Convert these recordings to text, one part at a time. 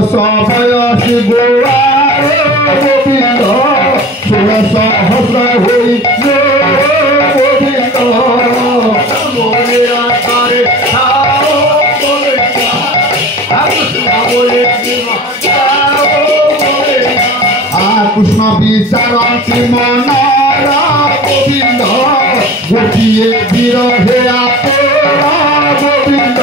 বয়স গোয়া গোবিন্দ ষোড়শ হস্ত হই গোবিন্দ মনে আকারে কৃষ্ণ বিচারণ শ্রীমন গোবিন্দ গোপিয়ে বিরহে গোবিন্দ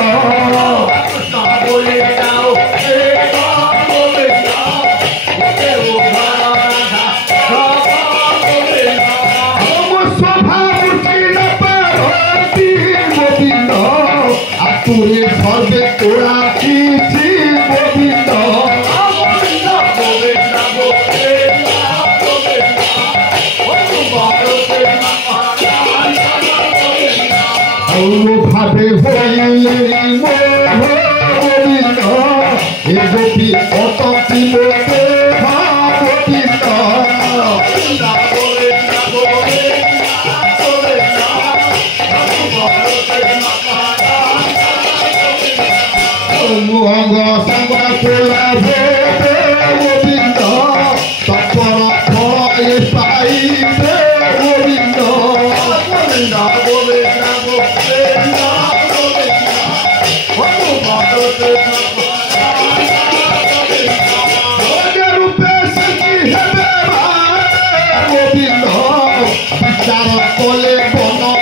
তুরে সর্বে তোরা কিছু গোবিন্দ ভাবে হইলে গোবিন্দ এ গোপী অত তিলতে গোবিন্দ অঙ্গ সঙ্গ গোবিন্দ তৎপর পাইবে গোবিন্দ রূপে গোবিন্দ বিচার কলে বন